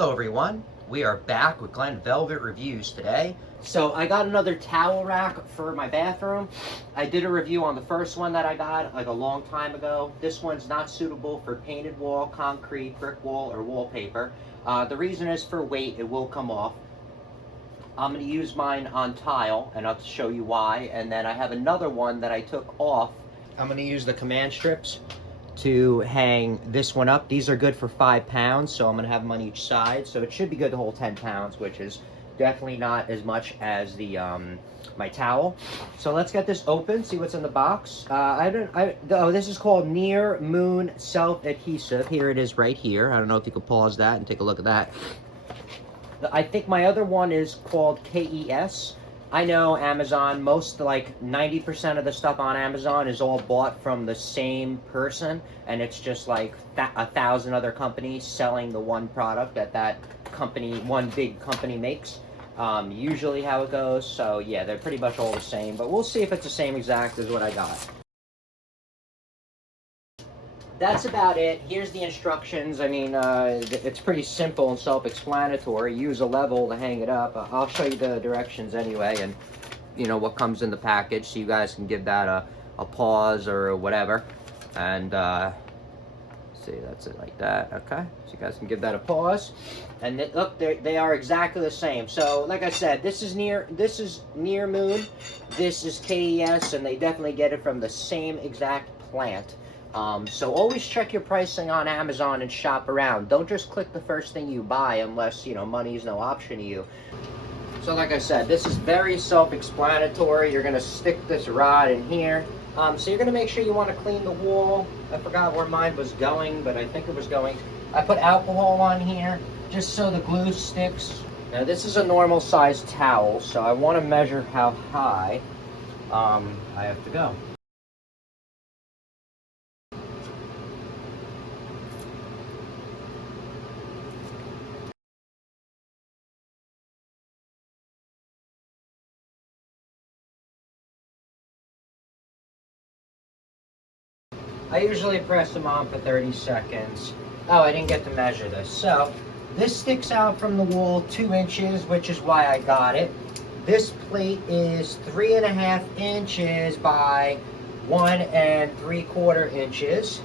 Hello everyone, we are back with Glen Velvet reviews today. So I got another towel rack for my bathroom. I did a review on the first one that I got like a long time ago. This one's not suitable for painted wall, concrete, brick wall, or wallpaper. The reason is for weight, it will come off. I'm going to use mine on tile and I'll show you why. And then I have another one that I took off. I'm going to use the command strips to hang this one up. These are good for 5 pounds, so I'm gonna have them on each side, so it should be good to hold 10 pounds, which is definitely not as much as the my towel. So let's get this open, see what's in the box. This is called NearMoon Self-Adhesive. Here it is right here. I don't know if you could pause that and take a look at that. I think my other one is called KES. I know Amazon, most like 90% of the stuff on Amazon is all bought from the same person, and it's just like 1,000 other companies selling the one product that company, one big company makes. Usually how it goes. So yeah, they're pretty much all the same, but we'll see if it's the same exact as what I got. That's about it. Here's the instructions. I mean, it's pretty simple and self-explanatory. Use a level to hang it up. I'll show you the directions anyway, and you know what comes in the package, so you guys can give that a pause or whatever. And see, that's it like that. Okay, so you guys can give that a pause. And look, they are exactly the same. So, like I said, this is NearMoon, this is KES, and they definitely get it from the same exact plant. So always check your pricing on Amazon and shop around. Don't just click the first thing you buy unless, you know, money is no option to you. So like I said, this is very self-explanatory. You're going to stick this rod in here. So you're going to make sure you want to clean the wall. I forgot where mine was going, but I think it was going. I put alcohol on here just so the glue sticks. Now this is a normal size towel, so I want to measure how high I have to go. I usually press them on for 30 seconds. Oh, I didn't get to measure this. So, this sticks out from the wall 2 inches, which is why I got it. This plate is 3.5 inches by 1 3/4 inches.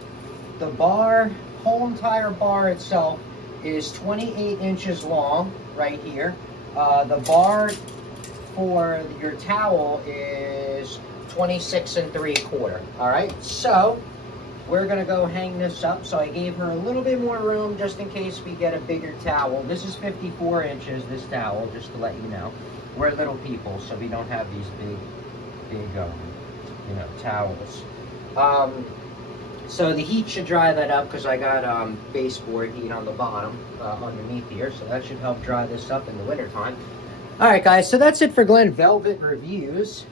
The bar, whole entire bar itself, is 28 inches long, right here. The bar for your towel is 26 3/4. All right, so we're gonna go hang this up. So I gave her a little bit more room just in case we get a bigger towel. This is 54 inches, this towel, just to let you know. We're little people, so we don't have these big, you know, towels. So the heat should dry that up because I got baseboard heat on the bottom underneath here, so that should help dry this up in the wintertime. All right, guys, so that's it for Glen Velvet reviews.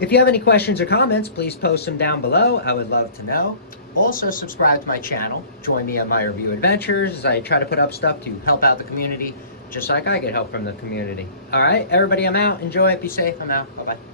If you have any questions or comments, please post them down below. I would love to know. Also, subscribe to my channel. Join me on my review adventures as I try to put up stuff to help out the community, just like I get help from the community. All right, everybody, I'm out. Enjoy. Be safe. I'm out. Bye-bye.